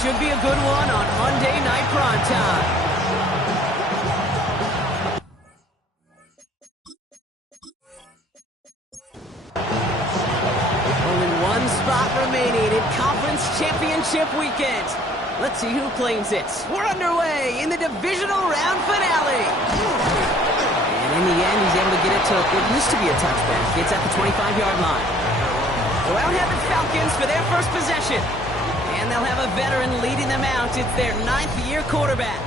should be a good one on Monday Night Primetime. Only one spot remaining in Conference Championship Weekend. Let's see who claims it. We're underway in the divisional round finale. And in the end, he's able to get it to what used to be a touchback. It's at the 25-yard line. So out have the Falcons for their first possession. And they'll have a veteran leading them out. It's their 9th-year quarterback.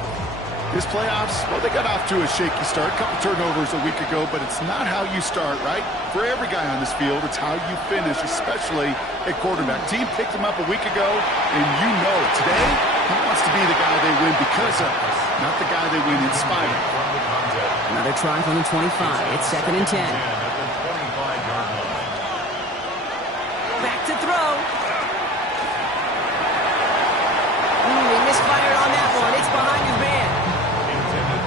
His playoffs, well, they got off to a shaky start. A couple turnovers a week ago, but it's not how you start, right? For every guy on this field, it's how you finish, especially at quarterback. Team picked him up a week ago, and you know it. Today, he wants to be the guy they win because of, not the guy they win in spite of. Another try from the 25. It's 2nd and 10. Back to throw. He misfired on that one. It's behind his man.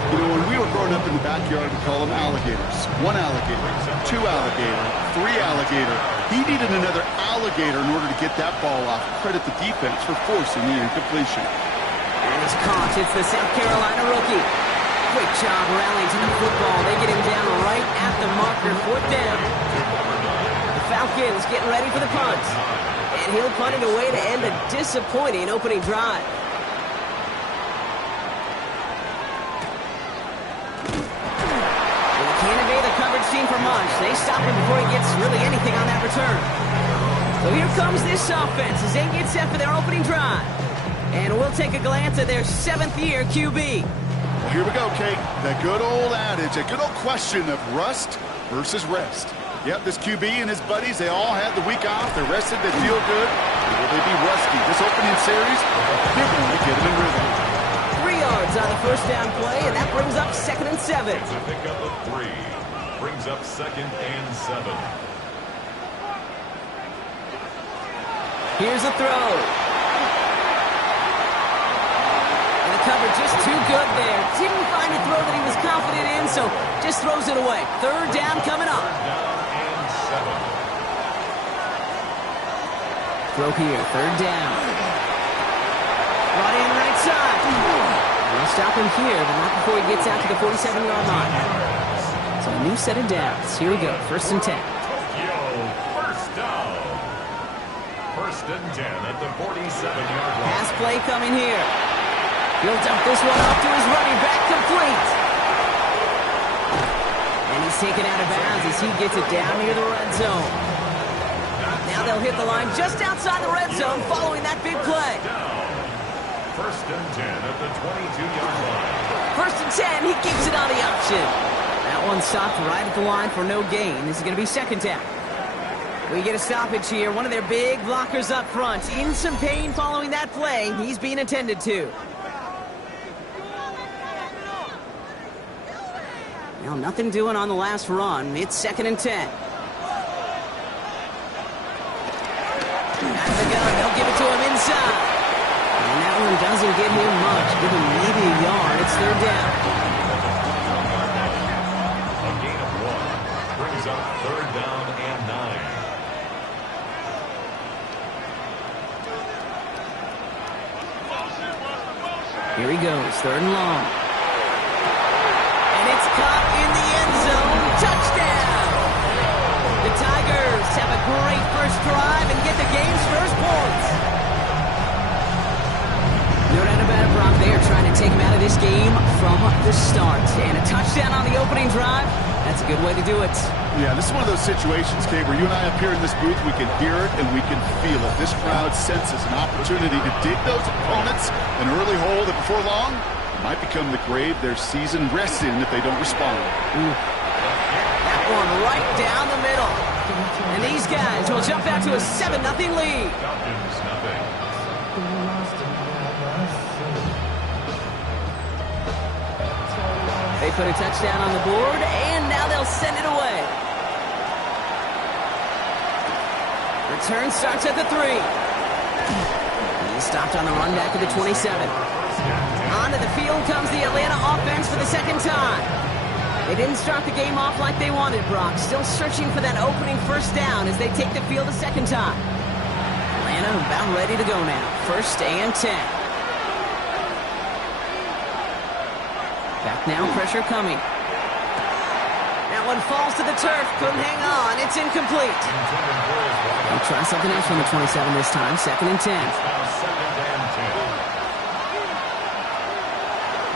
You know, when we were growing up in the backyard, we call them alligators. 1 alligator, 2 alligator, 3 alligator. He needed another alligator in order to get that ball off. Credit the defense for forcing the incompletion. And he's caught. It's the South Carolina rookie. Great job rallying to the football. They get him down right at the marker. 4th down. The Falcons getting ready for the punt. And he'll punt it away to end a disappointing opening drive. They can't evade the coverage team for much. They stop him before he gets really anything on that return. So here comes this offense as they get set for their opening drive. And we'll take a glance at their 7th-year QB. Well, here we go, Kate. That good old adage, a good old question of rust versus rest. Yep, this QB and his buddies, they all had the week off. They're rested, they feel good. Or will they be rusty? This opening series, they're going to get them in rhythm. 3 yards on the first down play, and that brings up 2nd and 7. It's a pickup of 3. Brings up 2nd and 7. Here's a throw. And the cover just too good there. Didn't find a throw that he was confident in, so just throws it away. 3rd down coming up. Throw here, 3rd down. Brought in right side. We'll stop him here, but not before he gets out to the 47-yard line. So a new set of downs. Here we go, 1st and 10. First down. 1st and 10 at the 47-yard line. Pass play coming here. He'll dump this one off to his running back, complete. And he's taken out of bounds as he gets it down near the red zone. Now they'll hit the line just outside the red zone following that big play. 1st and 10 at the 22-yard line. 1st and 10, he keeps it on the option. That one stopped right at the line for no gain. This is going to be 2nd down. We get a stoppage here. One of their big blockers up front. In some pain following that play. He's being attended to. Well, nothing doing on the last run. It's 2nd and 10. Out of the gun. They'll give it to him inside. And that one doesn't get him much. Give him maybe a yard. It's 3rd down. A gain of 1. Brings up 3rd down and 9. Here he goes. 3rd and long. And it's caught in the end zone. Touchdown! The Tigers have a great first drive and get the game's first points. No doubt about it, Brock. They are trying to take him out of this game from the start. And a touchdown on the opening drive, that's a good way to do it. Yeah, this is one of those situations, Kate, where you and I up here in this booth, we can hear it and we can feel it. This crowd senses an opportunity to dig those opponents an early hole that before long might become the grave their season rests in if they don't respond. That one right down the middle. And these guys will jump out to a 7-0 lead. Falcons, nothing. They put a touchdown on the board, and now they'll send it away. Return starts at the 3. He stopped on the run back to the 27. Onto the field comes the Atlanta offense for the 2nd time. They didn't start the game off like they wanted, Brock. Still searching for that opening 1st down as they take the field a 2nd time. Atlanta about ready to go now. 1st and 10. Back now, pressure coming. That one falls to the turf. Couldn't hang on. It's incomplete. He'll try something else from the 27 this time. 2nd and 10.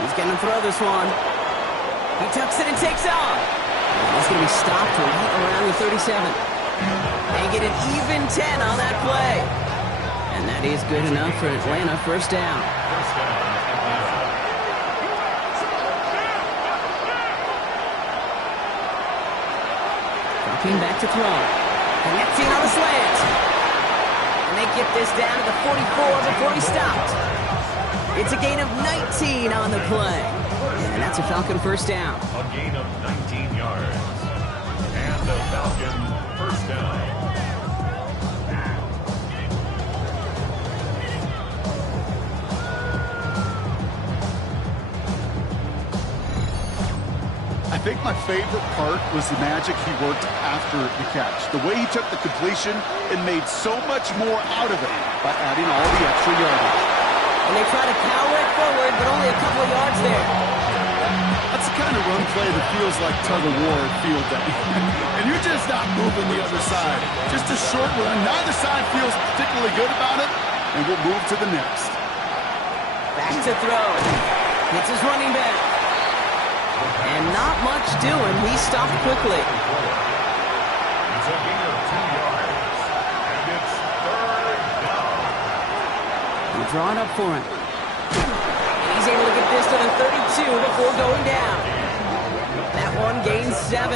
He's going to throw this one. He tucks it and takes off. He's going to be stopped right around the 37. They get an even 10 on that play. And that is good enough for Atlanta. 1st down. Dropping back to throw. Connecting on the slant. And they get this down to the 44 before he stopped. It's a gain of 19 on the play. And that's a Falcon 1st down. A gain of 19 yards. And the Falcon 1st down. I think my favorite part was the magic he worked after the catch. The way he took the completion and made so much more out of it by adding all the extra yardage. And they try to power it forward, but only a couple of yards there. That's the kind of run play that feels like tug-of-war field day. And you're just not moving the other side. Just a short run. Neither side feels particularly good about it, and we'll move to the next. Back to throw. Hits his running back. And not much doing. He stopped quickly. It's a gain of 2 yards. And it's 3rd down. They draw it up for him. And he's able to get this to the 32 before going down. That one gains 7.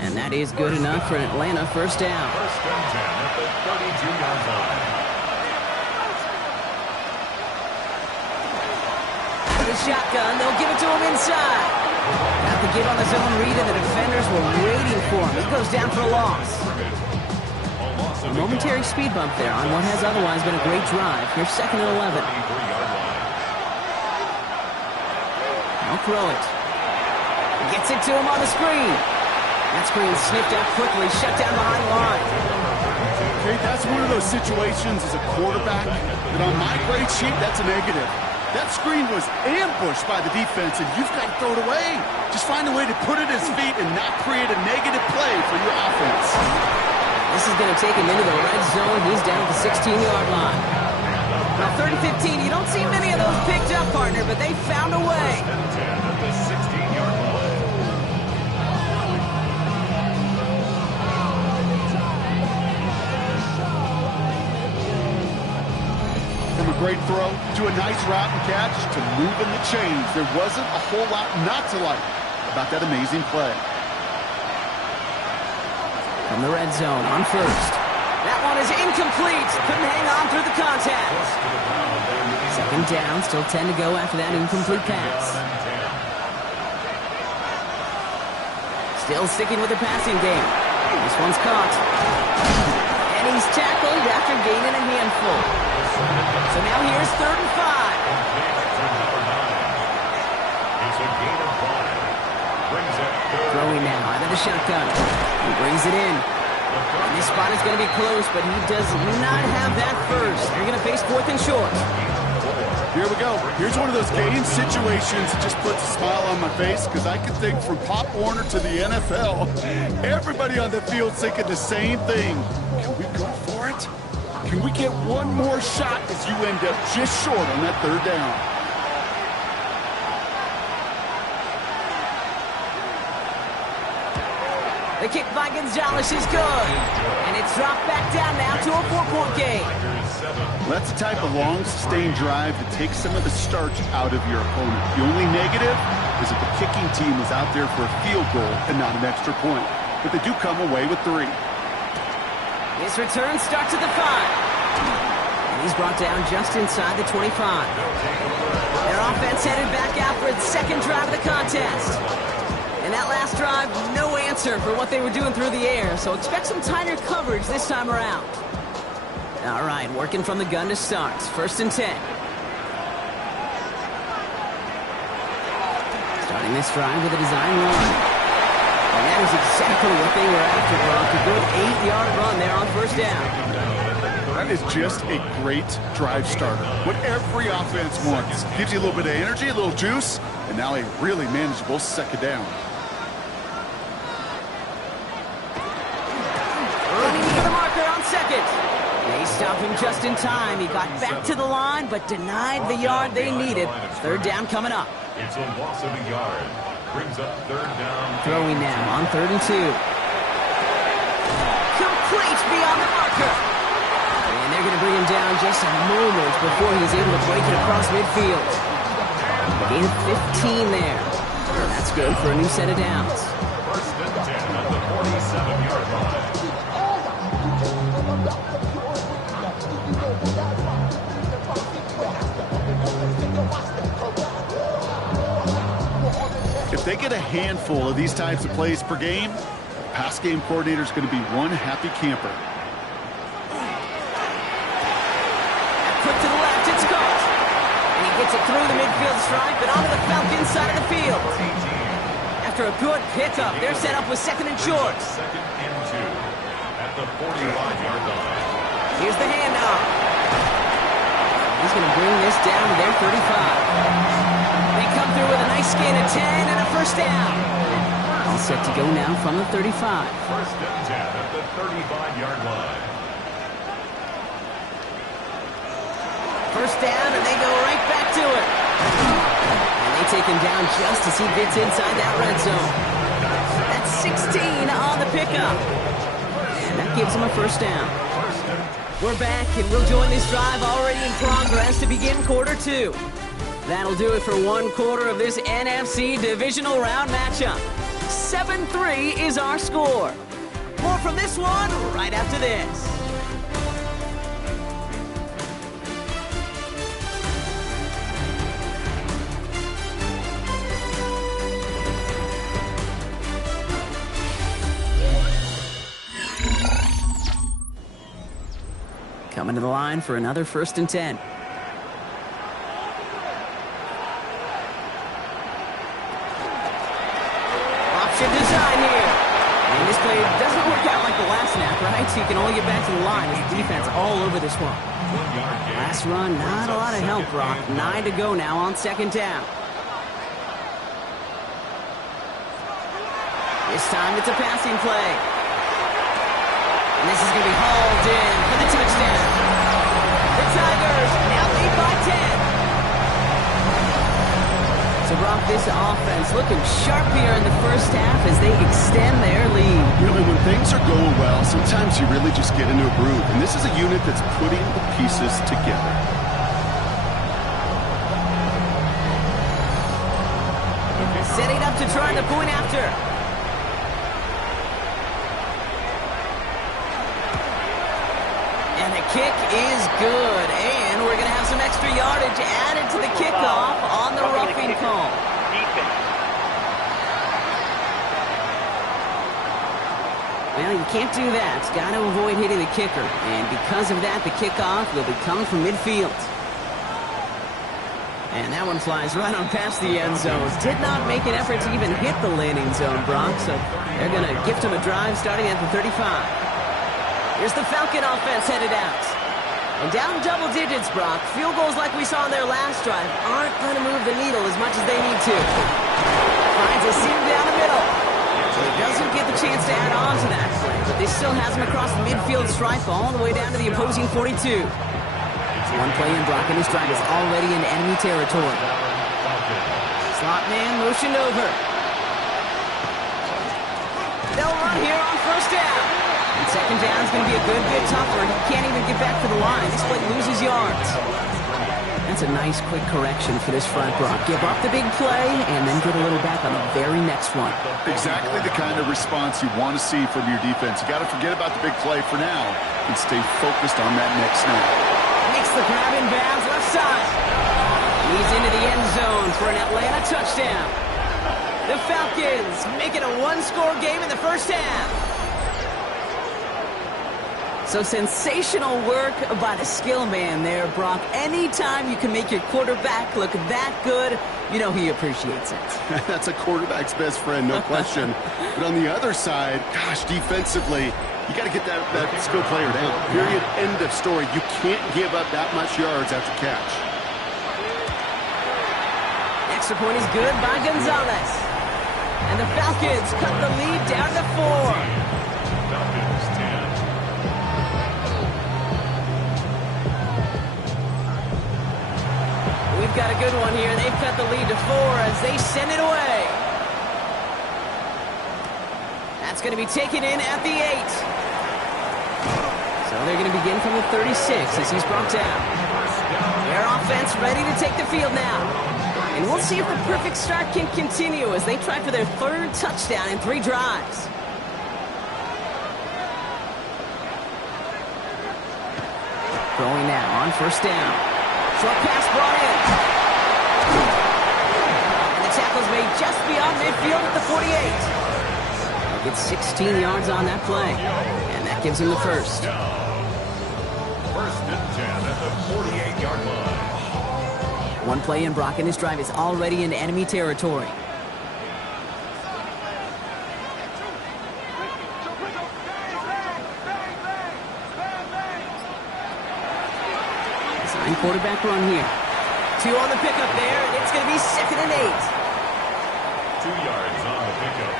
And that is good enough for an Atlanta 1st down. 1st and 10 at the 32-yard line. The shotgun, they'll give it to him inside. Got the give on the zone read, and the defenders were waiting for him. He goes down for a loss. A momentary speed bump there on what has otherwise been a great drive. Here's 2nd and 11. They'll throw it. Gets it to him on the screen. That screen sniffed out quickly, shut down behind the line. Okay, that's one of those situations as a quarterback that on my grade sheet, that's a negative. That screen was ambushed by the defense, and you've got to throw it away. Just find a way to put it at his feet and not create a negative play for your offense. This is going to take him into the red zone. He's down at the 16-yard line. Now, 3rd and 15, you don't see many of those picked up, partner, but they found a way. 10 at the 16-yard line. From a great throw to a nice route and catch to moving the chains, there wasn't a whole lot not to like about that amazing play. From the red zone on 1st. That one is incomplete. Couldn't hang on through the contact. 2nd down, still 10 to go after that incomplete pass. Still sticking with the passing game. This one's caught. And he's tackled after gaining a handful. So now here's 3rd and 5. It's a gain of 5. Brings it Throwing now out of the shotgun. He brings it in. And this spot is going to be close, but he does not have that first. They're going to face 4th and short. Here we go. Here's one of those game situations that just puts a smile on my face because I can think from Pop Warner to the NFL. Everybody on the field thinking the same thing. Can we go for it? Can we get one more shot as you end up just short on that 3rd down? The kick by Gonzalez is good. And it's dropped back down now to a 4-point game. That's the type of long, sustained drive that takes some of the starch out of your opponent. The only negative is that the kicking team is out there for a field goal and not an extra point. But they do come away with 3. His return starts at the 5. And he's brought down just inside the 25. Their offense headed back out for its 2nd drive of the contest. And that last drive, no answer for what they were doing through the air. So expect some tighter coverage this time around. All right, working from the gun to start. 1st and 10. Starting this drive with a design run. And that is exactly what they were after, Brock. A good 8-yard run there on 1st down. That is just a great drive starter. What every offense wants. Gives you a little bit of energy, a little juice, and now a really manageable second down. Running for the marker on second. They stopped him just in time. He got back to the line, but denied the yard they needed. Third down coming up. It's a loss of a yard. Brings up third down. Throwing now on 3rd and 2. Complete beyond the marker. And they're going to bring him down just a moment before he's able to break it across midfield. Gain of 15 there. That's good for a new set of downs. First and 10 at the 47-yard line. If they get a handful of these types of plays per game, pass game coordinator is going to be one happy camper. Quick to the left, it's caught. And he gets it through the midfield stripe and onto the Falcons side of the field. After a good pickup, they're set up with 2nd and short. Second and 2 at the 45-yard line. Here's the handoff. He's going to bring this down to their 35. They come through with a nice gain of 10 and a first down. All set to go now from the 35. First and 10 at the 35-yard line. First down, and they go right back to it. And they take him down just as he gets inside that red zone. That's 16 on the pickup. And that gives him a first down. We're back, and we'll join this drive already in progress to begin quarter 2. That'll do it for one quarter of this NFC divisional round matchup. 7-3 is our score. More from this one right after this. Coming to the line for another 1st and 10. Option design here. And this play doesn't work out like the last snap, right? So you can only get back to the line with the defense all over this one. Last run, not a lot of help, Brock. 9 to go now on 2nd down. This time it's a passing play. And this is going to be hauled in for the touchdown. The Tigers now lead by 10. So, Brock, this offense looking sharp here in the first half as they extend their lead. Really, when things are going well, sometimes you really just get into a groove. And this is a unit that's putting the pieces together. Setting up to try the point after. And the kick is good. And we're going to have some extra yardage added to the kickoff on the roughing call. Well, you can't do that. Got to avoid hitting the kicker. And because of that, the kickoff will be coming from midfield. And that one flies right on past the end zone. Did not make an effort to even hit the landing zone, Brock. So they're going to gift him a drive starting at the 35. Here's the Falcon offense headed out. And down double digits, Brock. Field goals like we saw in their last drive aren't going to move the needle as much as they need to. Finds a seam down the middle. So he doesn't get the chance to add on to that play, but this still has him across the midfield stripe all the way down to the opposing 42. One play in, Brock, and his drive is already in enemy territory. Slot man motioned over. They'll run here on first down. And second down is going to be a good bit tougher. He can't even get back to the line. This play loses yards. That's a nice quick correction for this front, Brock. Give up the big play and then get a little back on the very next one. Exactly the kind of response you want to see from your defense. You got to forget about the big play for now and stay focused on that next snap. Makes the grab in bounds left side. He's into the end zone for an Atlanta touchdown. The Falcons make it a one-score game in the first half. So sensational work by the skill man there, Brock. Anytime you can make your quarterback look that good, you know he appreciates it. That's a quarterback's best friend, no question. But on the other side, gosh, defensively, You got to get that skill player down. Period. End of story. You can't give up that much yards after catch. Extra point is good by Gonzalez. And the Falcons cut the lead down to 4. Falcons 10. We've got a good one here. They've cut the lead to 4 as they send it away. That's going to be taken in at the 8. So they're going to begin from the 36 as he's brought down. Their offense ready to take the field now. And we'll see if the perfect start can continue as they try for their 3rd touchdown in 3 drives. Throwing now on 1st down. Short pass brought in. And the tackle's made just beyond midfield at the 48. He'll get 16 yards on that play. And that gives him the 1st. 1st and 10 at the 48-yard line. One play in, Brock, and his drive is already into enemy territory. Design quarterback run here. 2 on the pickup there, and it's going to be 2nd and 8. 2 yards on the pickup.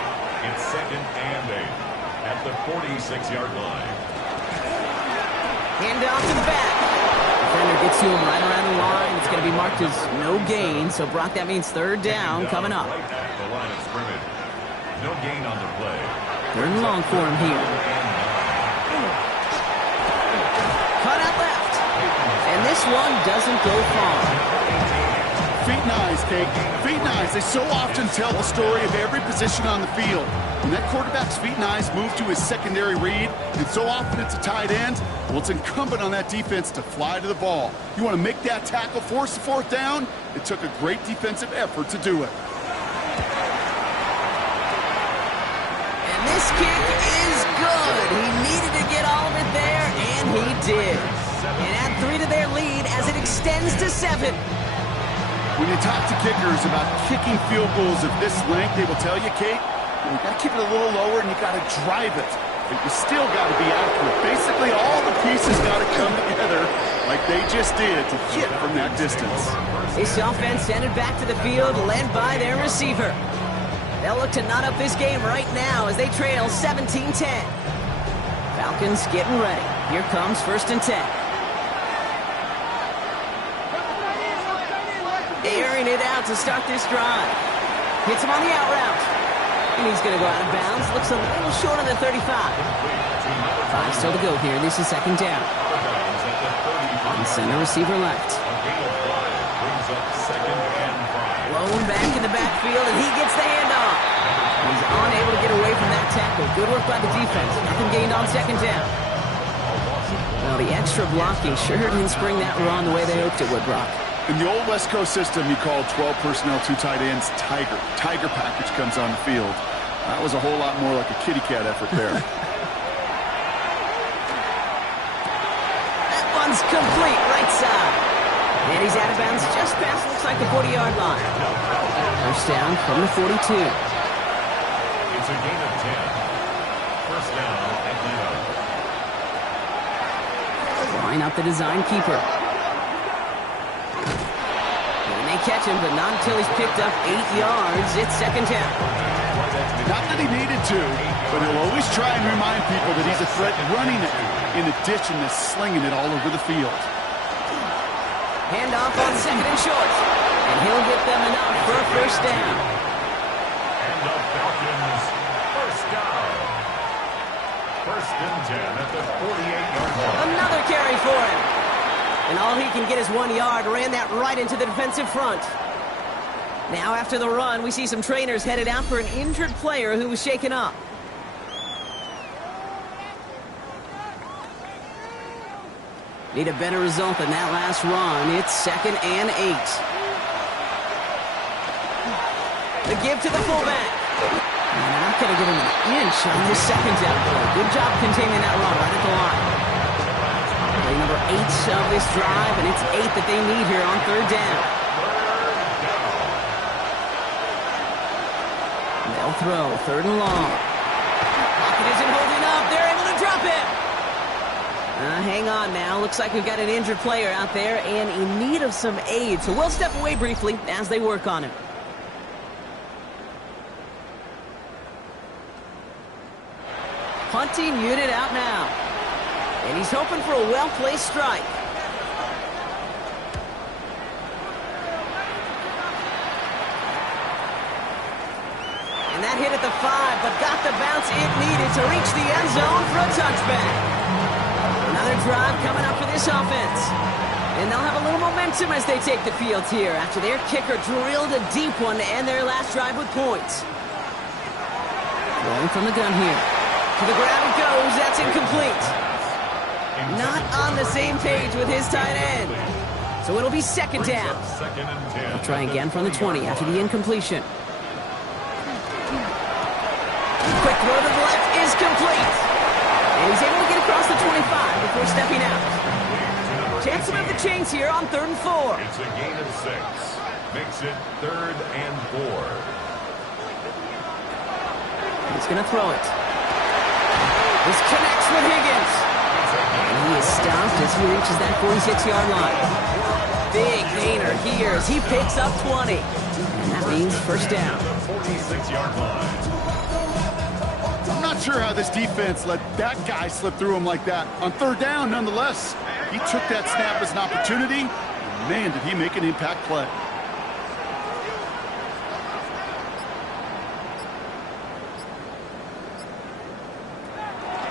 It's 2nd and 8 at the 46-yard line. Hand off to the back. Defender gets to him right around the line. It's going to be marked as no gain. So, Brock, that means 3rd down coming up. Right at the line of scrimmage. No gain on the play. 3rd and long for him here. Cut out left. And this one doesn't go far. Feet and eyes, Kate. Feet and eyes. They so often tell the story of every position on the field. When that quarterback's feet and eyes move to his secondary read, and so often it's a tight end, well, it's incumbent on that defense to fly to the ball. You want to make that tackle, force the 4th down? It took a great defensive effort to do it. And this kick is good. He needed to get all of it there, and he did. And add 3 to their lead as it extends to 7. When you talk to kickers about kicking field goals of this length, they will tell you, Kate, you got to keep it a little lower and you got to drive it. But you still got to be accurate. Basically, all the pieces got to come together like they just did to hit from that distance. This offense headed back to the field, led by their receiver. They'll look to knot up this game right now as they trail 17-10. Falcons getting ready. Here comes 1st and 10. Airing it out to start this drive. Hits him on the out route. And he's going to go out of bounds. Looks a little short on the 35. 5 still to go here. This is 2nd down. And center receiver left. Blown back in the backfield, and he gets the handoff. He's unable to get away from that tackle. Good work by the defense. Nothing gained on 2nd down. Well, the extra blocking sure didn't spring that run the way they hoped it would, Brock. In the old West Coast system, you called 12 personnel, 2 tight ends, Tiger. Tiger package comes on the field. That was a whole lot more like a kitty cat effort there. That one's complete, right side. And he's out of bounds just past, looks like the 40-yard line. 1st down from the 42. It's a gain of 10. 1st down, Atlanta. Line up the design keeper. They catch him, but not until he's picked up 8 yards. It's 2nd down. Not that he needed to, but he'll always try and remind people that he's a threat running it, in addition to slinging it all over the field. Handoff on 2nd and short. And he'll get them enough for a 1st down. And the Falcons, 1st down. 1st and 10 at the 48-yard line. Another carry for him. And all he can get is 1 yard. Ran that right into the defensive front. Now after the run, we see some trainers headed out for an injured player who was shaken up. Need a better result than that last run. It's 2nd and 8. The give to the fullback. And they're not going to give him an inch on this 2nd down play. Good job containing that run right at the line. Play number 8 of this drive, and it's 8 that they need here on 3rd down. They'll throw 3rd and long. Pocket isn't holding up. They're able to drop him. Hang on now. Looks like we've got an injured player out there and in need of some aid. So we'll step away briefly as they work on him. Punting unit out now. And he's hoping for a well-placed strike. And that hit at the 5, but got the bounce it needed to reach the end zone for a touchback. Another drive coming up for this offense. And they'll have a little momentum as they take the field here after their kicker drilled a deep one to end their last drive with points. Rolling from the gun here. To the ground it goes. That's incomplete. Not on the same page with his tight end. So it'll be second down. They'll try again from the 20 after the incompletion. Quick throw to the left is complete. And he's able to get across the 25 before stepping out. Chance to move the chains here on 3rd and 4. It's a gain of 6. Makes it 3rd and 4. He's going to throw it. This connects with Higgins. And he is stopped as he reaches that 46-yard line. Big gainer here as he picks up 20. And that means first down. 46-yard line. I'm not sure how this defense let that guy slip through him like that. On 3rd down, nonetheless, he took that snap as an opportunity. And man, did he make an impact play.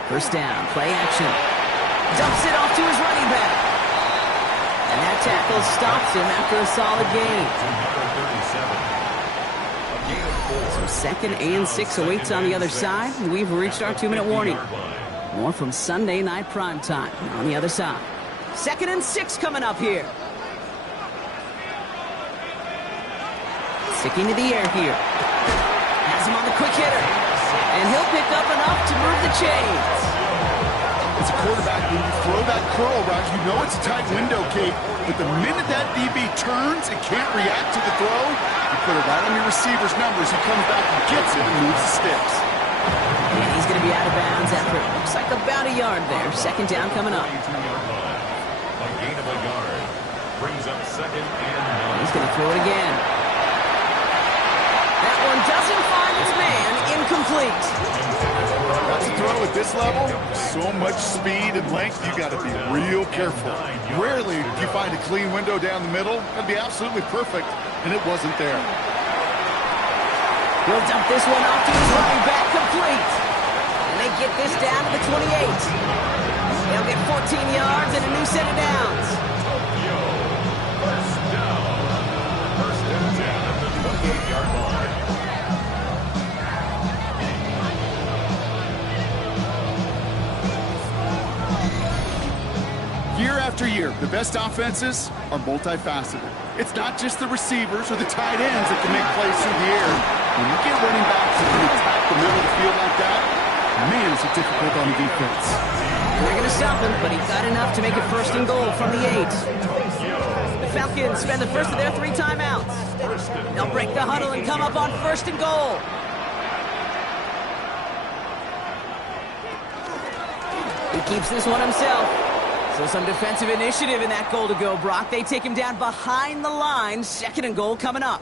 First down, play action. Dumps it off to his running back. And that tackle stops him after a solid gain. So 2nd and 6 awaits on the other side. We've reached our 2-minute warning. More from Sunday Night Primetime on the other side. 2nd and 6 coming up here. Sticking to the air here. Has him on the quick hitter. And he'll pick up enough to move the chains. As a quarterback, when you throw that curl route, you know it's a tight window, Kate. But the minute that DB turns and can't react to the throw, you put it right on your receiver's numbers. He comes back and gets it and moves the sticks. And he's going to be out of bounds after it looks like about a yard there. Second down coming up. A gain of a yard. Brings up 2nd and 9. He's going to throw it again. That one doesn't find its man. Incomplete. That's a throw at this level. So much speed and length, you got to be real careful. Rarely do you find a clean window down the middle. That'd be absolutely perfect, and it wasn't there. He'll dump this one off to his running back, complete. And they get this down to the 28. They'll get 14 yards and a new set of downs. First down. 1st and 10 at the 28-yard line. Year after year, the best offenses are multifaceted. It's not just the receivers or the tight ends that can make plays through the air. When you get running backs that can attack the middle of the field like that, man, is it difficult on the defense. They're going to stop him, but he got enough to make it 1st and goal from the 8. The Falcons spend the first of their 3 timeouts. They'll break the huddle and come up on 1st and goal. He keeps this one himself. So some defensive initiative in that goal to go, Brock. They take him down behind the line. 2nd and goal coming up.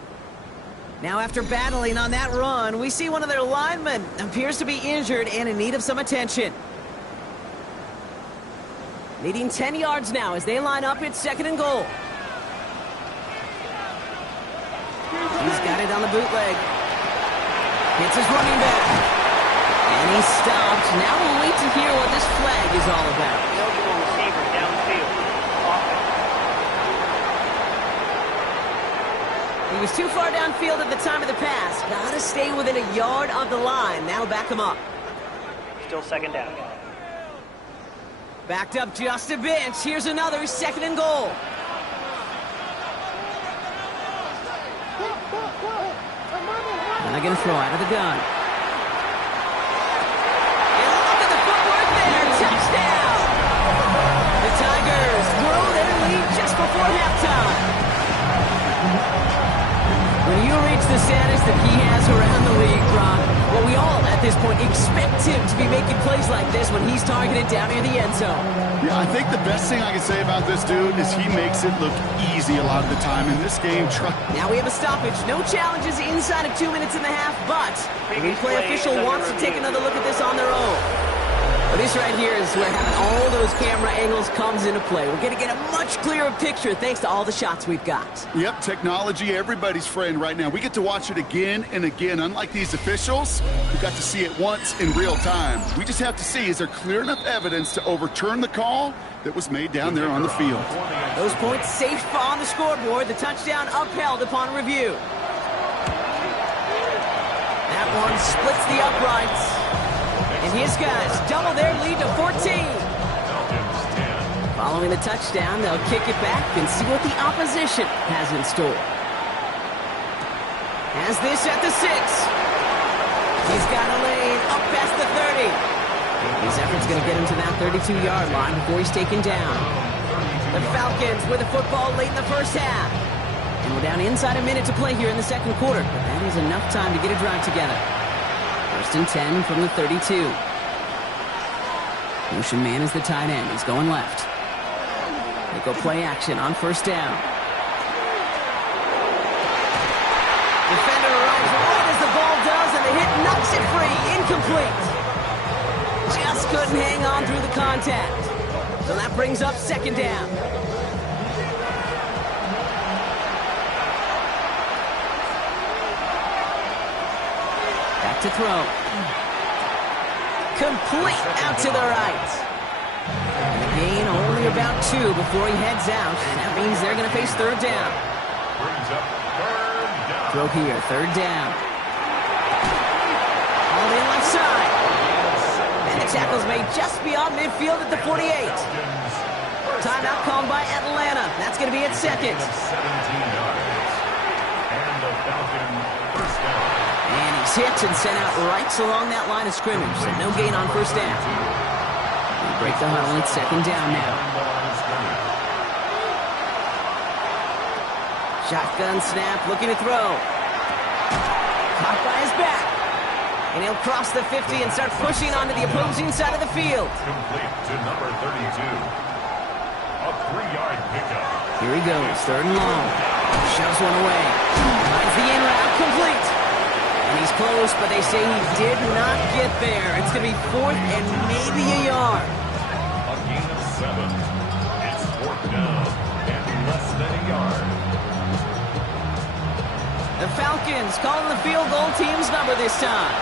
Now after battling on that run, we see one of their linemen appears to be injured and in need of some attention. Needing 10 yards now as they line up. It's 2nd and goal. He's got it on the bootleg. Hits his running back. And he's stopped. Now we'll wait to hear what this flag is all about. He was too far downfield at the time of the pass. Got to stay within a yard of the line. That'll back him up. Still 2nd down. Backed up just a bit. Here's another 2nd and goal. Now going to throw out of the gun. And look at the footwork there. Touchdown. The Tigers grow their lead just before halftime. When you reach the status that he has around the league, Brock, well, we all at this point, expect him to be making plays like this when he's targeted down near the end zone. Yeah, I think the best thing I can say about this dude is he makes it look easy a lot of the time. In this game, now we have a stoppage. No challenges inside of 2 minutes and a half, but the replay official wants to take another look at this on their own. But this right here is where having all those camera angles comes into play. We're going to get a much clearer picture thanks to all the shots we've got. Yep, technology, everybody's friend right now. We get to watch it again and again. Unlike these officials, we got to see it once in real time. We just have to see, is there clear enough evidence to overturn the call that was made down there on the field? Those points safe on the scoreboard. The touchdown upheld upon review. That one splits the uprights. And his guys double their lead to 14. Following the touchdown, they'll kick it back and see what the opposition has in store. Has this at the 6. He's got a lane up past the 30. His effort's going to get him to that 32-yard line before he's taken down. The Falcons with the football late in the first half. And we're down inside a minute to play here in the second quarter. But that is enough time to get a drive together. First and 10 from the 32. Motion man is the tight end. He's going left. They go play action on first down. Defender arrives right as the ball does, and the hit knocks it free. Incomplete. Just couldn't hang on through the contact. So that brings up second down. To throw. Complete out to the right. And a gain only about 2 before he heads out. That means they're going to face third down. Throw here, third down. All the left side. And the tackle's made just beyond midfield at the 48. Timeout called by Atlanta. That's going to be at second. And the Falcons first down. And he's hit and sent out right along that line of scrimmage. So no gain on first down. We break the huddle. It's second down now. Shotgun snap, looking to throw. Caught by his back. And he'll cross the 50 and start pushing onto the opposing side of the field. Complete to number 32. A 3-yard pickup. Here he goes, third and long. Shoves one away. Finds the in route, complete. And he's close, but they say he did not get there. It's going to be fourth and maybe a yard. A gain of 7. It's fourth down and less than a yard. The Falcons calling the field goal team's number this time.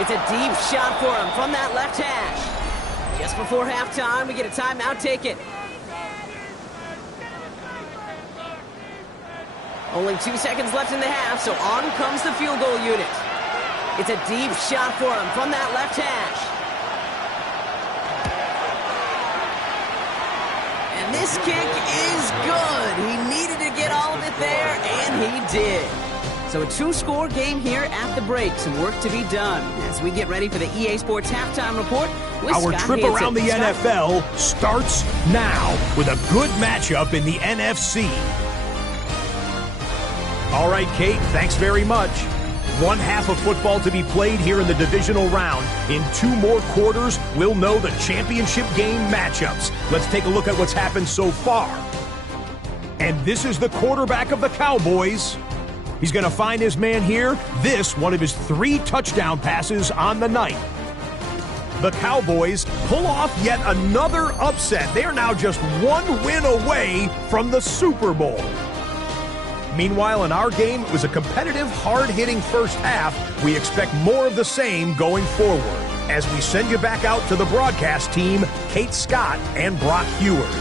It's a deep shot for him from that left hash. Just before halftime, we get a timeout taken. Only 2 seconds left in the half, so on comes the field goal unit. It's a deep shot for him from that left hash. And this kick is good. He needed to get all of it there, and he did. So a 2-score game here at the break. Some work to be done as we get ready for the EA Sports Halftime Report with Our Scott trip Hansen. around the Scott? NFL starts now with a good matchup in the NFC. All right, Kate, thanks very much. One half of football to be played here in the divisional round. In 2 more quarters, we'll know the championship game matchups. Let's take a look at what's happened so far. And this is the quarterback of the Cowboys. He's going to find his man here. This, one of his 3 touchdown passes on the night. The Cowboys pull off yet another upset. They are now just 1 win away from the Super Bowl. Meanwhile, in our game, it was a competitive, hard-hitting first half. We expect more of the same going forward. As we send you back out to the broadcast team, Kate Scott and Brock Heward.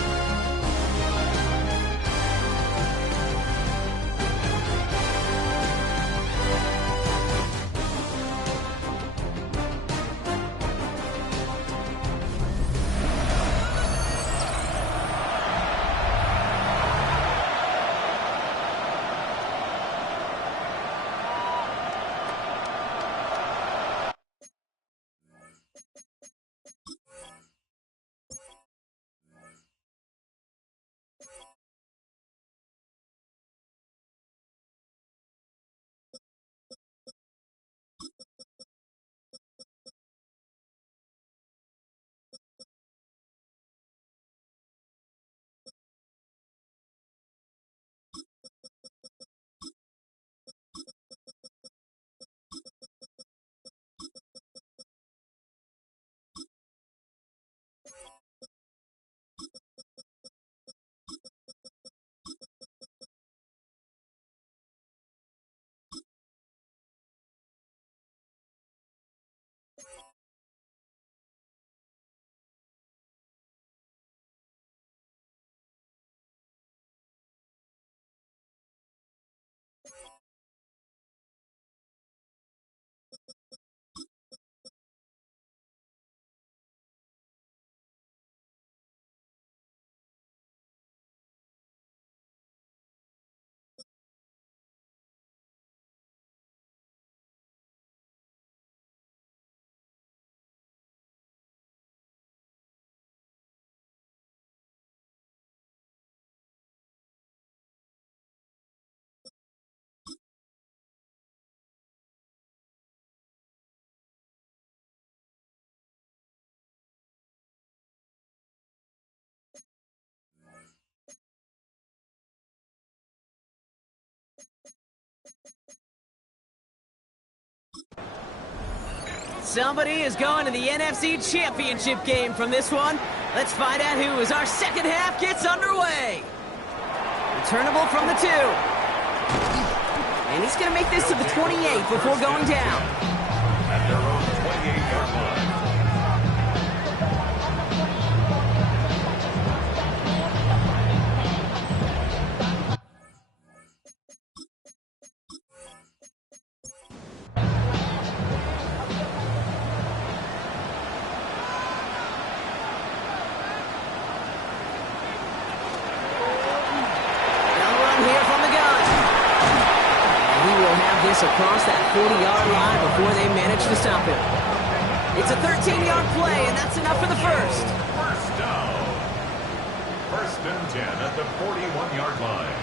Somebody is going to the NFC Championship game from this one. Let's find out who as our second half gets underway. Returnable from the 2. And he's going to make this to the 28 before going down. At their own 28-yard line. Across that 40-yard line before they manage to stop him. It's a 13-yard play, and that's enough for the first. First down. 1st and 10 at the 41-yard line.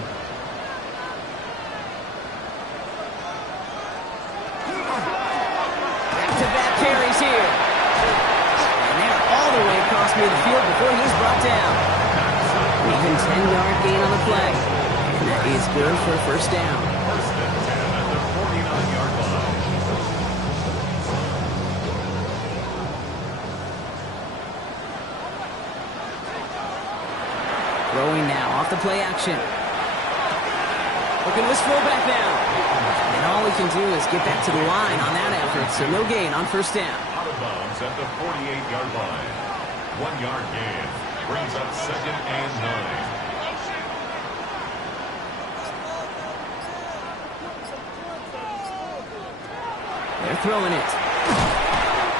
Back-to-back carries here. And they're all the way across midfield before he's brought down. Even 10-yard gain on the play. And that is good for a first down. 1st and 10 at the 49-yard line. Throwing now off the play action. Looking to his fullback now. And all he can do is get back to the line on that effort, so no gain on first down. Out of bounds at the 48-yard line. 1-yard gain brings up 2nd and 9. They're throwing it.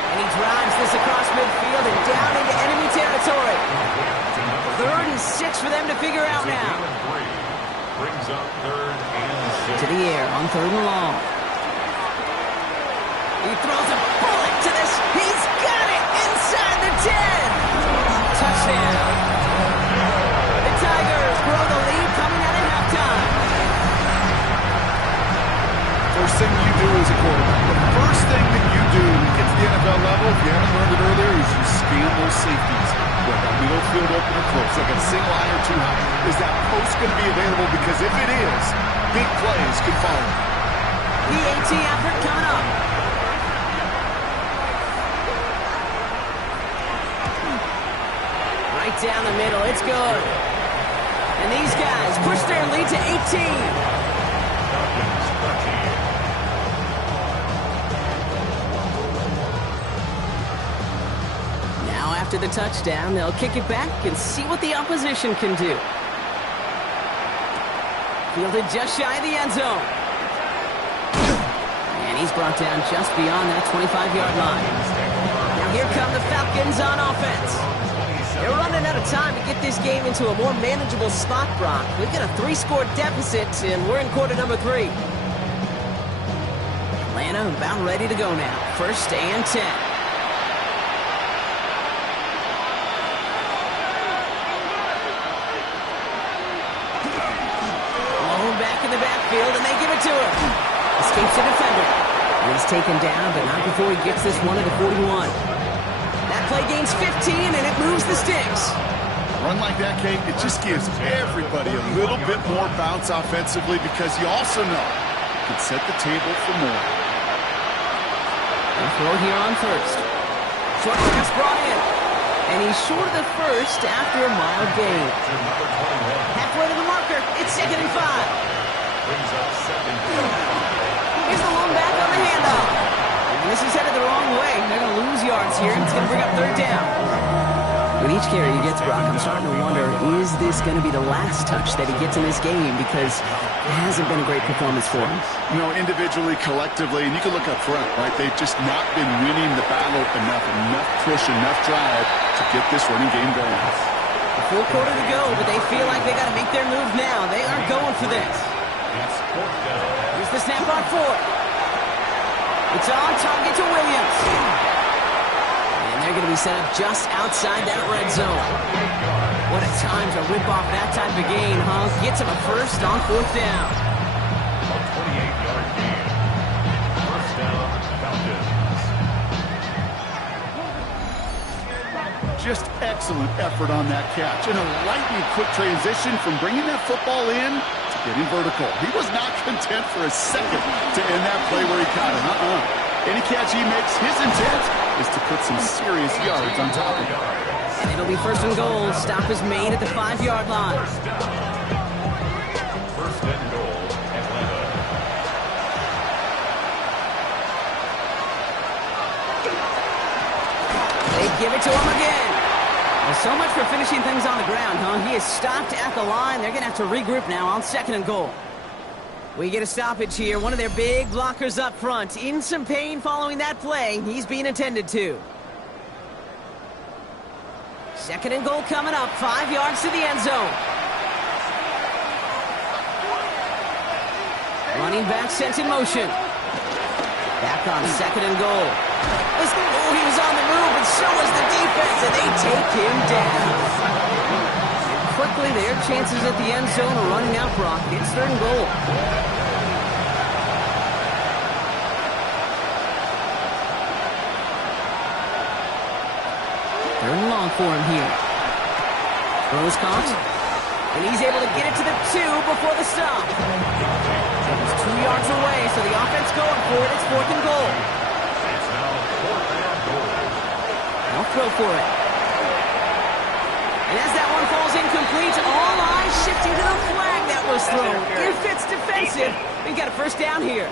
And he drives this across midfield and down into enemy territory. 3rd and 6 for them to figure out now. Brings up 3rd and 6. To the air on 3rd and long. He throws a bullet to this. He's got it inside the 10. Touchdown. The Tigers grow the lead coming out at halftime. First thing you do as a quarterback, the first thing that you do when you get to the NFL level, if you haven't learned it earlier, is you scan those safeties. Whether that middle field open or close, like a single eye or too high. Is that post going to be available? Because if it is, big plays can follow. PAT effort coming up. Right down the middle, it's good. And these guys push their lead to 18. After the touchdown, they'll kick it back and see what the opposition can do. Fielded just shy of the end zone. And he's brought down just beyond that 25-yard line. Now here come the Falcons on offense. They're running out of time to get this game into a more manageable spot, Brock. We've got a 3-score deficit, and we're in quarter number 3. Atlanta about ready to go now. 1st and 10. And they give it to him. Escapes the defender. And he's taken down, but not before he gets this one at the 41. That play gains 15, and it moves the sticks. A run like that, Kate, it just gives everybody a little bit more bounce offensively because you also know you can set the table for more. And throw here on 1st. Short pass brought in. And he's short of the 1st after a mild gain. Halfway to the marker. It's 2nd and 5. Brings up 2nd. Here's the lone back on the handoff. And this is headed the wrong way. They're going to lose yards here, and it's going to bring up 3rd down. With each carry he gets, Brock, I'm starting to wonder, is this going to be the last touch that he gets in this game? Because it hasn't been a great performance for him. You know, individually, collectively, and you can look up front, right? They've just not been winning the battle enough push, enough drive to get this running game going. A full quarter to go, but they feel like they got to make their move now. They are going for this. It's 4th down. Here's the snap on 4th. It's on target to Williams. And they're going to be set up just outside that red zone. What a time to rip off that type of gain, huh? Gets him a 1st on 4th down. A 28-yard gain. 1st down, Falcons. Just excellent effort on that catch. And a lightning quick transition from bringing that football in to getting vertical. He was not content for a second to end that play where he caught it. Any catch he makes, his intent is to put some serious yards on top of it. And it'll be first and goal. Stop is made at the 5-yard line. First and goal, Atlanta. They give it to him again. Well, so much for finishing things on the ground, huh? He is stopped at the line. They're going to have to regroup now on second and goal. We get a stoppage here. One of their big blockers up front. In some pain following that play. He's being attended to. Second and goal coming up. 5 yards to the end zone. Running back sent in motion. Back on second and goal. Oh, he was on the move, and so was the defense, and they take him down. And quickly, their chances at the end zone are running out, Brock. It's third and goal. Third and long for him here. Throws caught, and he's able to get it to the 2 before the stop. He's 2 yards away, so the offense going for it. It's fourth and goal. It's now fourth and goal. They'll throw for it. And as that one falls incomplete, all eyes shifting to the flag that was thrown. If it's defensive, we got a first down here.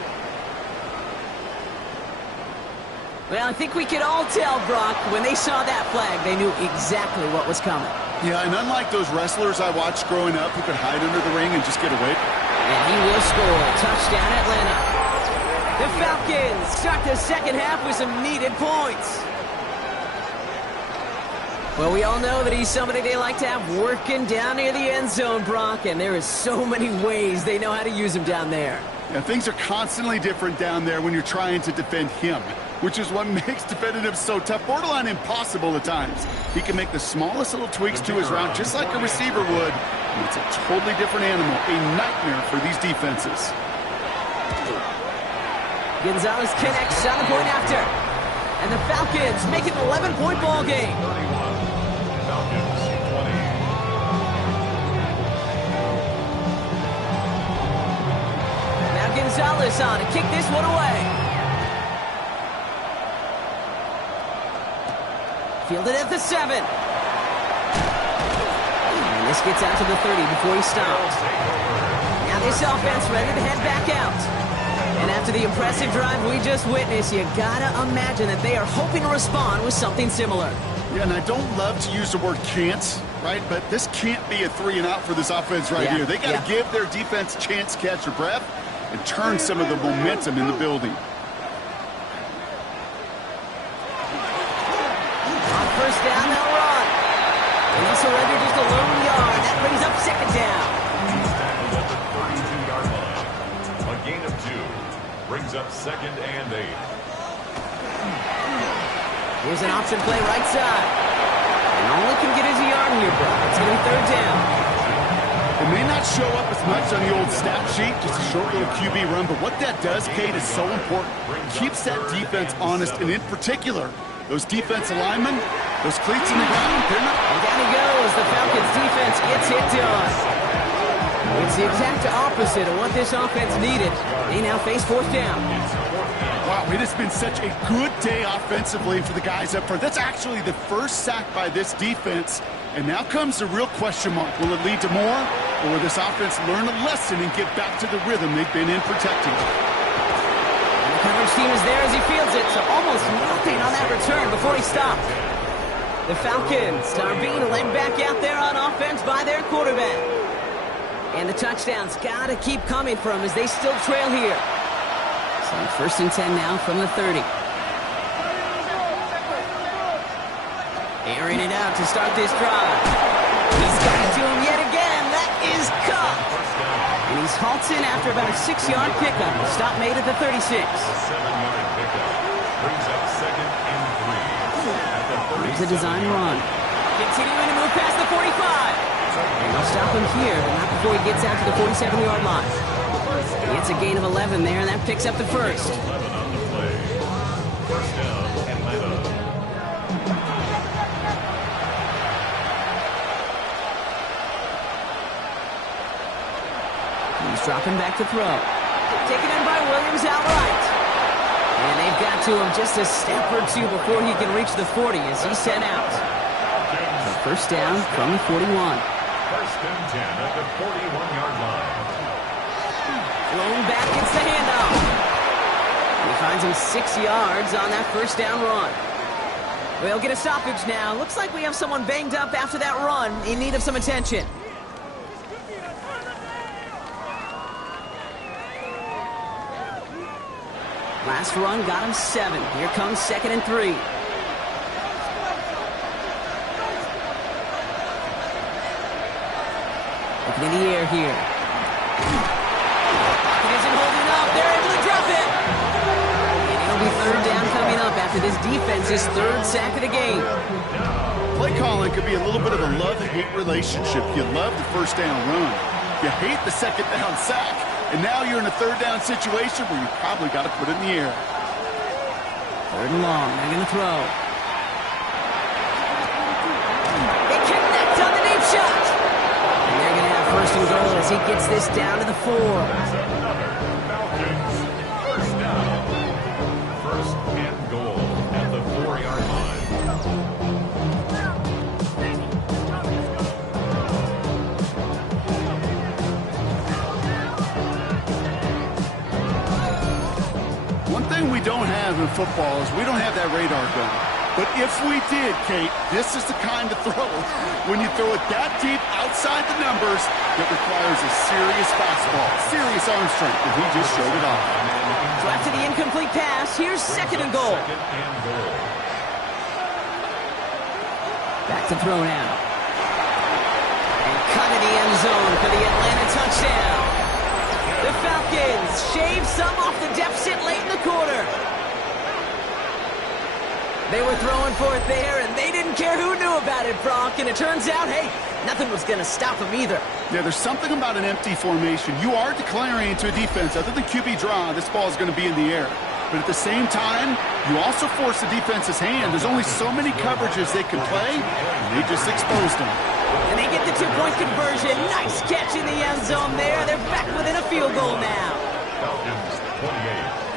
Well, I think we could all tell, Brock, when they saw that flag, they knew exactly what was coming. Yeah, and unlike those wrestlers I watched growing up who could hide under the ring and just get away. And he will score. Touchdown, Atlanta. The Falcons start the second half with some needed points. Well, we all know that he's somebody they like to have working down near the end zone, Brock, and there is so many ways they know how to use him down there. Yeah, things are constantly different down there when you're trying to defend him, which is what makes defending him so tough, borderline impossible at times. He can make the smallest little tweaks to his route, just like a receiver would, and it's a totally different animal, a nightmare for these defenses. Gonzalez connects on the point after, and the Falcons make it an 11-point ball game. 31. Falcons 20. Now Gonzalez on to kick this one away. Fielded at the 7. And this gets out to the 30 before he stops. Now this offense ready to head back out. And after the impressive drive we just witnessed, you gotta imagine that they are hoping to respond with something similar. Yeah, and I don't love to use the word can't, right? But this can't be a 3 and out for this offense right here. They got to give their defense a chance to catch their breath and turn some of the momentum in the building. First down, they'll run. And he'll surrender just a lone yard. That brings up second down. He's tackled at the 32-yard line. A gain of 2 brings up second and 8. Here's an option play right side. And all he can get is a yard here, bro. It's going to be third down. It may not show up as much on the old stat sheet, just a short little QB run, but what that does, Kate, is so important. Keeps that defense honest, and in particular, those defensive linemen, those cleats in the ground, they're not... And down he goes. The Falcons defense gets it done. It's the exact opposite of what this offense needed. They now face fourth down. Wow, it has been such a good day offensively for the guys up front. That's actually the first sack by this defense. And now comes the real question mark. Will it lead to more? Or will this offense learn a lesson and get back to the rhythm they've been in protecting? The coverage team is there as he fields it, so almost nothing on that return before he stopped. The Falcons are being led back out there on offense by their quarterback. And the touchdowns got to keep coming from as they still trail here. So first and 10 now from the 30. Airing it out to start this drive. He's got it to him yet again. That is Cup. And he's halted after about a 6-yard pickup. Stop made at the 36. 7-yard pickup brings up second and 3. At the 36. Here's a design run. Continuing to move past the 45. And they'll stop him here, but not before he gets out to the 47-yard line. He gets a gain of 11 there, and that picks up the first. 11 on the play. First down, Atlanta. He's dropping back to throw. Taken in by Williams outright. And they've got to him just a step or two before he can reach the 40 as he's sent out. So first down from the 41. First and 10 at the 41-yard line. Thrown back, gets the handoff. And he finds him 6 yards on that first down run. We'll get a stoppage now. Looks like we have someone banged up after that run in need of some attention. Last run got him 7. Here comes 2nd and 3. Looking in the air here. Pocket isn't holding up. They're able to drop it. And it'll be third down coming up after this defense's 3rd sack of the game. Play calling could be a little bit of a love-hate relationship. You love the first down run. You hate the second down sack. And now you're in a third down situation where you probably got to put it in the air. 3rd and long. They're going to throw. They connect on the deep shot. And they're going to have 1st and goal as he gets this down to the 4. Falcons. First down. 1st and goal at the 4-yard line. One thing we don't have in football is we don't have that radar gun. But if we did, Kate, this is the kind of throw. When you throw it that deep outside the numbers, it requires a serious fastball, serious arm strength, and he just showed it off. So after the incomplete pass, here's 2nd and goal. Back to throw now. And cut in the end zone for the Atlanta touchdown. The Falcons shave some off the deficit late in the quarter. They were throwing for it there, and they didn't care who knew about it, Brock. And it turns out, hey, nothing was going to stop them either. Yeah, there's something about an empty formation. You are declaring into a defense, other than QB draw, this ball is going to be in the air. But at the same time, you also force the defense's hand. There's only so many coverages they can play, and they just exposed them. And they get the 2-point conversion. Nice catch in the end zone there. They're back within a field goal now. Falcons 28.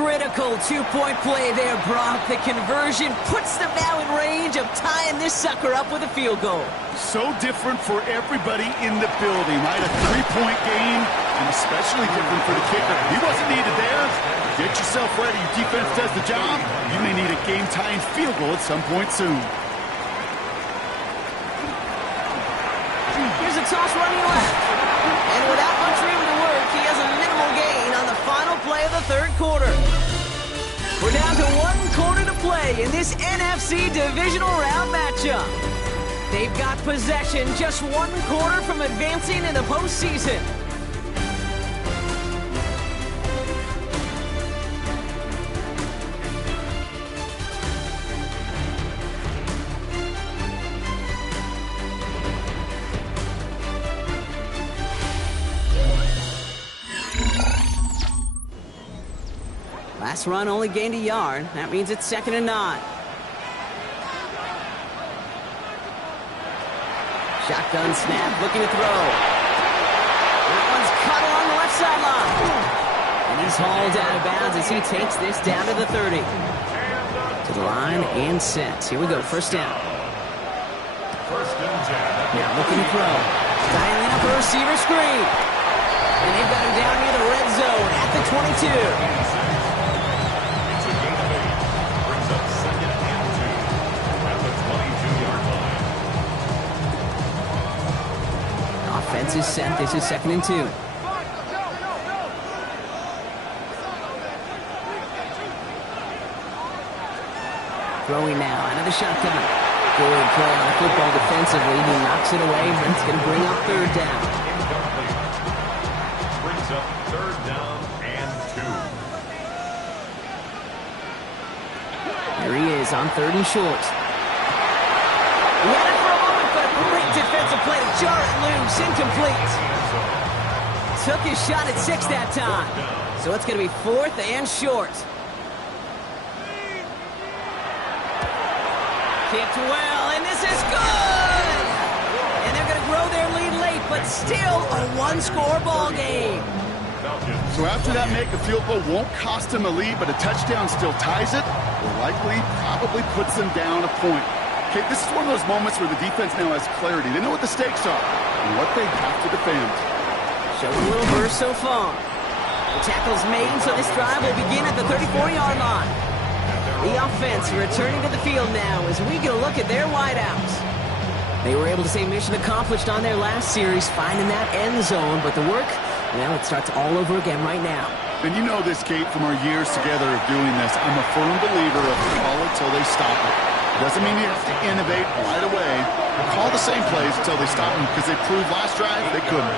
Critical 2-point play there, Brock. The conversion puts them now in range of tying this sucker up with a field goal. So different for everybody in the building, right? A 3-point game, and especially different for the kicker. He wasn't needed there. Get yourself ready. Your defense does the job. You may need a game-tying field goal at some point soon. Here's a toss running left. And without much room to work, he has a minimal gain on the final play of the 3rd quarter. We're down to 1 quarter to play in this NFC divisional round matchup. They've got possession, just 1 quarter from advancing in the postseason. Last run only gained a yard. That means it's 2nd and 9. Shotgun snap, looking to throw. That one's cut along the left sideline. And he's hauled out of bounds as he takes this down to the 30. To the line and set. Here we go, 1st down. First and 10. Now looking to throw. Dialing up a receiver screen. And they've got him down near the red zone at the 22. Offense is set. This is 2nd and 2. Throwing now out of the shotgun. Good play on the football defensively. He knocks it away. That's going to bring up 3rd down. Incomplete. Brings up 3rd down and 2. is on 3rd and short. He had it for a moment, but a great defensive play to jar it loose. Incomplete. Took his shot at 6 that time. So it's going to be 4th and short. Kicked well, and this is good! And they're going to grow their lead late, but still a one-score ball game. So after that make, a field goal won't cost them a lead, but a touchdown still ties it, or likely probably puts them down a point. Okay, this is one of those moments where the defense now has clarity. They know what the stakes are and what they have to defend. Showing a little burst so far. The tackle's made, so this drive will begin at the 34-yard line. The offense returning to the field now as we get a look at their wideouts. They were able to say mission accomplished on their last series, finding that end zone, but the work, well, it starts all over again right now. And you know this, Kate, from our years together of doing this. I'm a firm believer of call it till they stop it. Doesn't mean you have to innovate right away. Call the same plays until they stop them, because they proved last drive they couldn't.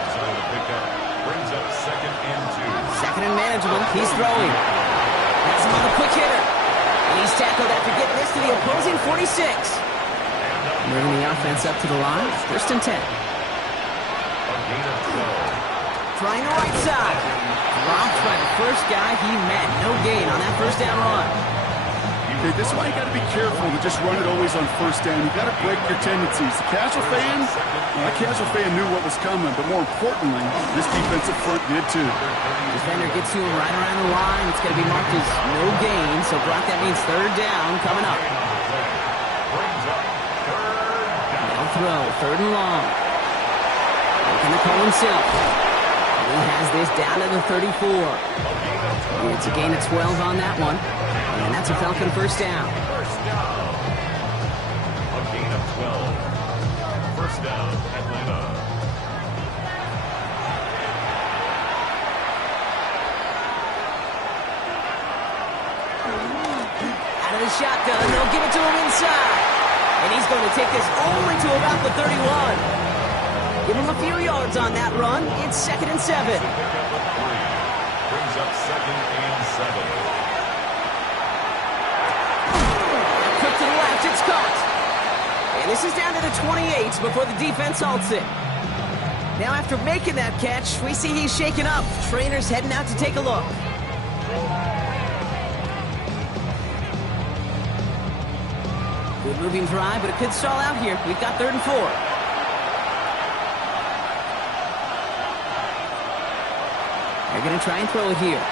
Brings up 2nd and 2. 2nd and manageable. He's throwing. That's him on the quick hitter. And he's tackled after getting this to the opposing 46. Moving the offense up to the line. 1st and 10. Trying the right side. Dropped by the first guy he met. No gain on that 1st down run. Okay, this is why you got to be careful to just run it always on 1st down. You got to break your tendencies. The casual fan, knew what was coming, but more importantly, this defensive front did too. Defender gets to him right around the line. It's going to be marked as no gain, so Brock, that means 3rd down coming up. Now throw, 3rd and long. Looking to call himself. He has this down to the 34. It's a gain of 12 on that one. And that's a Falcon 1st down. A gain of 12. 1st down, Atlanta. Out of the shotgun, they'll give it to him inside. And he's going to take this only to about the 31. Give him a few yards on that run. It's 2nd and 7. Brings up 2nd and 7. Quick to the left, it's caught. And this is down to the 28 before the defense halts it. Now after making that catch, we see he's shaken up. Trainer's heading out to take a look. Good moving drive, but it could stall out here. We've got 3rd and 4. They're going to try and throw it here.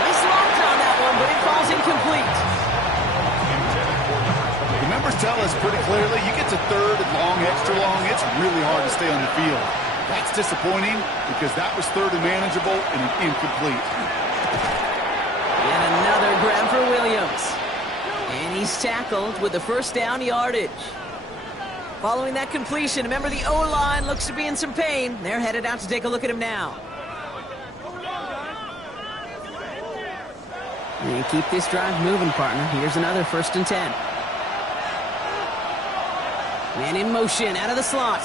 Nice launch on that one, but it falls incomplete. The numbers tell us pretty clearly, you get to 3rd and long, extra long, it's really hard to stay on the field. That's disappointing because that was 3rd and manageable and an incomplete. Yet another grab for Williams. And he's tackled with the 1st down yardage. Following that completion, remember the O-line looks to be in some pain. They're headed out to take a look at him now. And keep this drive moving, partner. Here's another 1st and 10. Man in motion, out of the slot.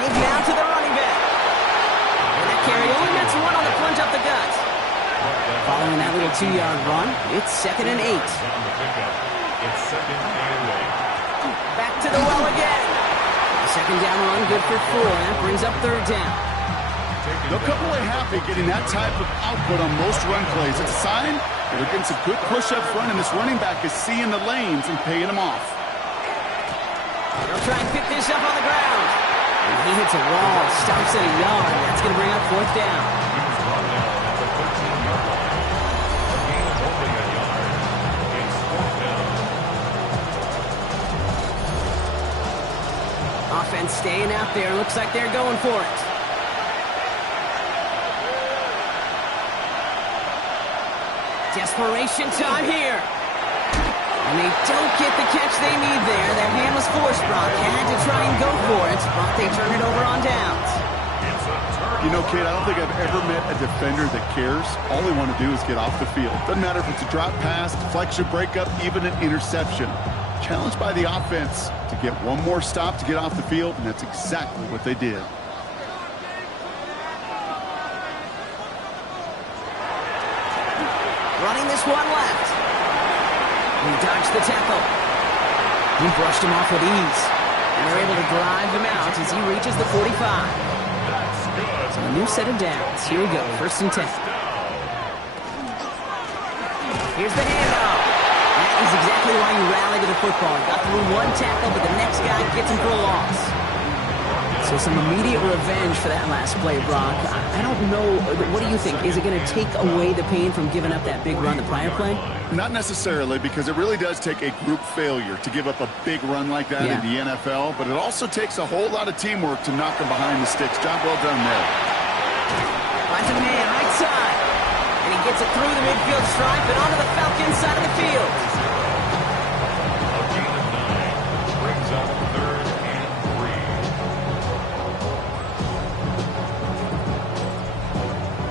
Give down to the running back. And that carry only gets 1 on the plunge up the gut. Following that little 2-yard run, it's 2nd and 8. It's 2nd and 8. Back to the well again. The 2nd down run, good for 4. That brings up 3rd down. They'll come away happy getting that type of output on most run plays. It's a sign that they're getting some good push up front, and this running back is seeing the lanes and paying them off. They'll try and pick this up on the ground. And he hits a wall, stops at a yard. That's going to bring up 4th down. He's brought down at the 13-yard line. A gain of only a yard. It's 4th down. Offense staying out there. Looks like they're going for it. Desperation time here. And they don't get the catch they need there. Their hand was forced, Brock. Had to try and go for it, but they turn it over on downs. You know, kid, I don't think I've ever met a defender that cares. All they want to do is get off the field. Doesn't matter if it's a drop pass, deflection, breakup, even an interception. Challenged by the offense to get one more stop to get off the field, and that's exactly what they did. Running this one left. He dodged the tackle. He brushed him off with ease. And they're able to drive him out as he reaches the 45. So a new set of downs. Here we go, 1st and 10. Here's the handoff. That is exactly why you rally to the football. He got through one tackle, but the next guy gets him for a loss. So some immediate revenge for that last play, Brock. I don't know. What do you think? Is it going to take away the pain from giving up that big run the prior play? Not necessarily, because it really does take a group failure to give up a big run like that in the NFL, but it also takes a whole lot of teamwork to knock them behind the sticks. Job well done there. Finds a man right side. And he gets it through the midfield stripe and onto the Falcons side of the field. A gain of 9 brings up 3rd and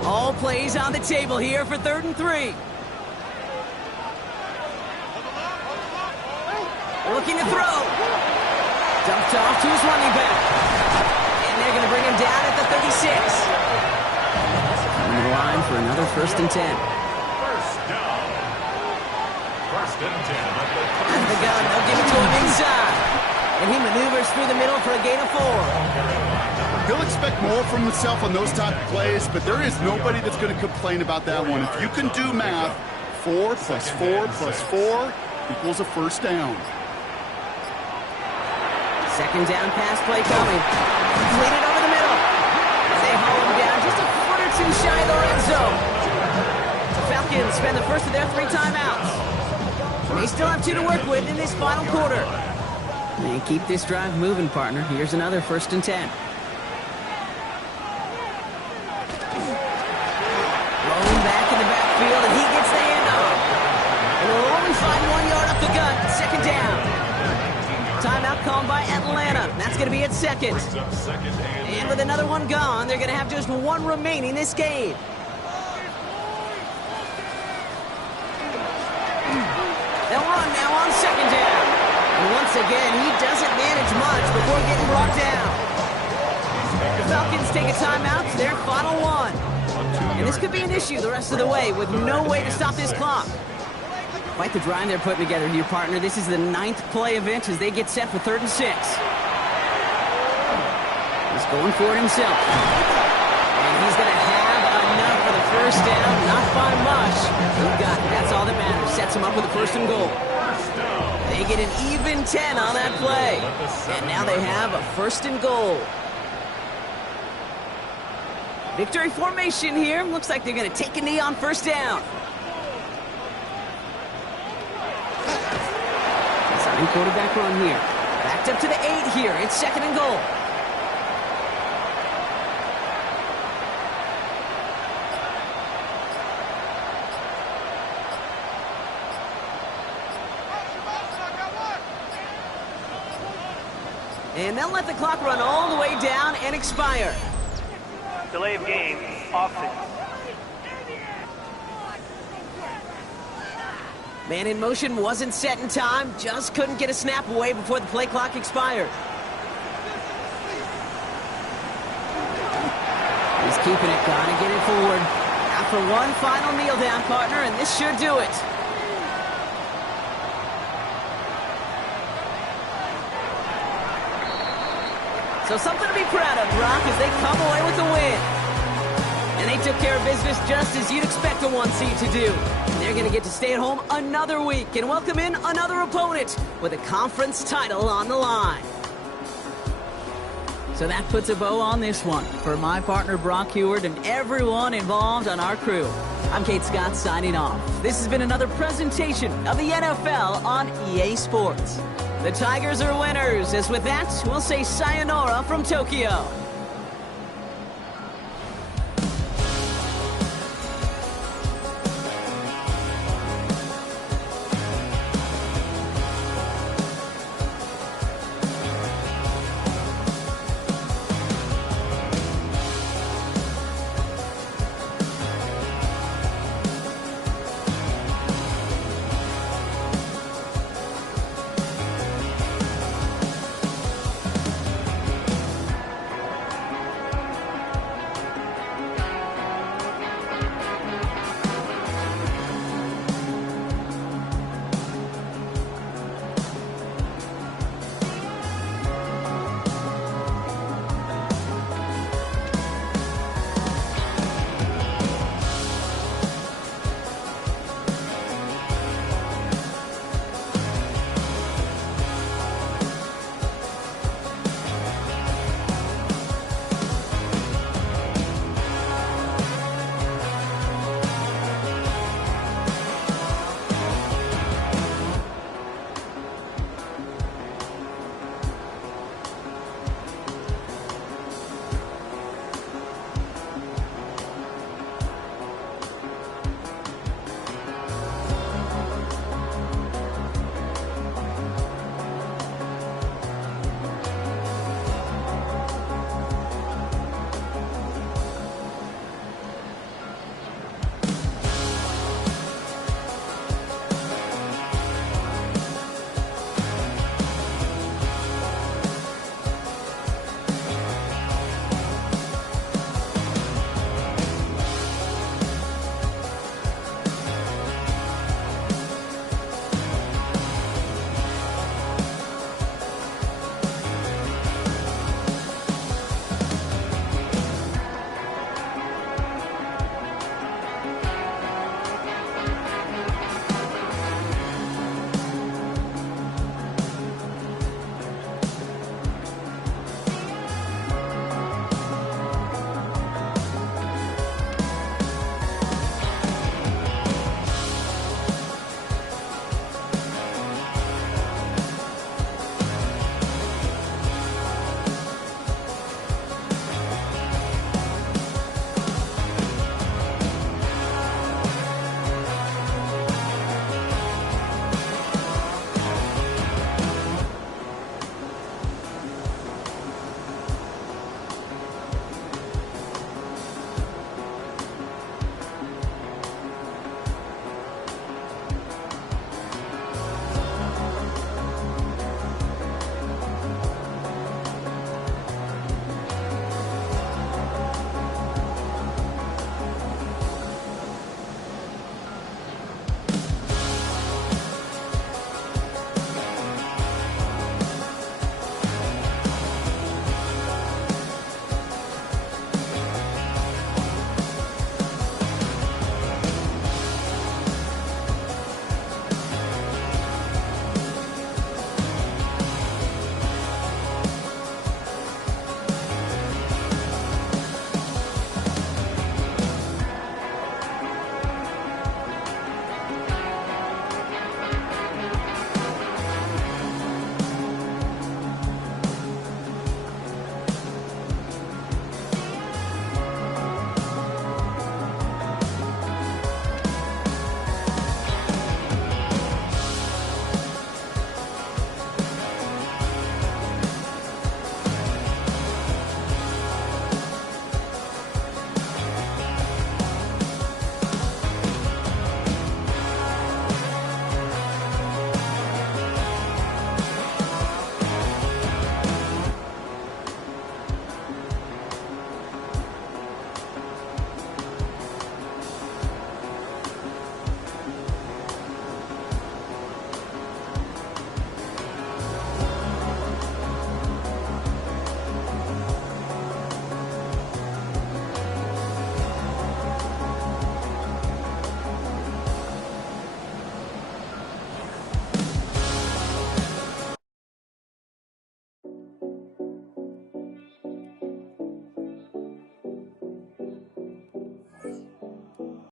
3. All plays on the table here for 3rd and 3. Looking to throw. Dumped off to his running back. And they're going to bring him down at the 36. Coming to the line for another 1st and 10. First down. 1st and 10 at the 30. Out of the gun, they'll give it to him inside. And he maneuvers through the middle for a gain of 4. He'll expect more from himself on those type of plays, but there is nobody that's going to complain about that one. If you can do math, 4 plus 4 plus 4 equals a 1st down. 2nd down pass play coming. Completed over the middle. As they haul him down just a foot or 2 shy of the red zone. The Falcons spend the first of their 3 timeouts. They still have 2 to work with in this final quarter. They keep this drive moving, partner. Here's another 1st and 10. Rolling back in the backfield, and he gets the handoff. And they'll only find 1 yard up the gut. 2nd down. Timeout called by Atlanta. That's going to be at 2nd. And with another one gone, they're going to have just 1 remaining this game. They'll run now on 2nd down. And once again, he doesn't manage much before getting brought down. The Falcons take a timeout to their final 1. And this could be an issue the rest of the way with no way to stop this clock. Quite the drive they're putting together here, partner. This is the 9th play event as they get set for 3rd and 6. He's going for it himself. And he's going to have enough for the 1st down. Not by much. He got it. That's all that matters. Sets him up with a 1st and goal. They get an even 10 on that play. And now they have a 1st and goal. Victory formation here. Looks like they're going to take a knee on 1st down. Quarterback run here. Backed up to the 8 here. It's 2nd and goal. And they'll let the clock run all the way down and expire. Delay of game, offense. Man in motion wasn't set in time, just couldn't get a snap away before the play clock expired. He's keeping it, gotta get it forward. After 1 final kneel down, partner, and this should do it. So something to be proud of, Brock, as they come away with the win. And they took care of business just as you'd expect a 1 seed to do. They're going to get to stay at home another week and welcome in another opponent with a conference title on the line. So that puts a bow on this one. For my partner, Brock Heward, and everyone involved on our crew, I'm Kate Scott signing off. This has been another presentation of the NFL on EA Sports. The Tigers are winners, as with that, we'll say sayonara from Tokyo.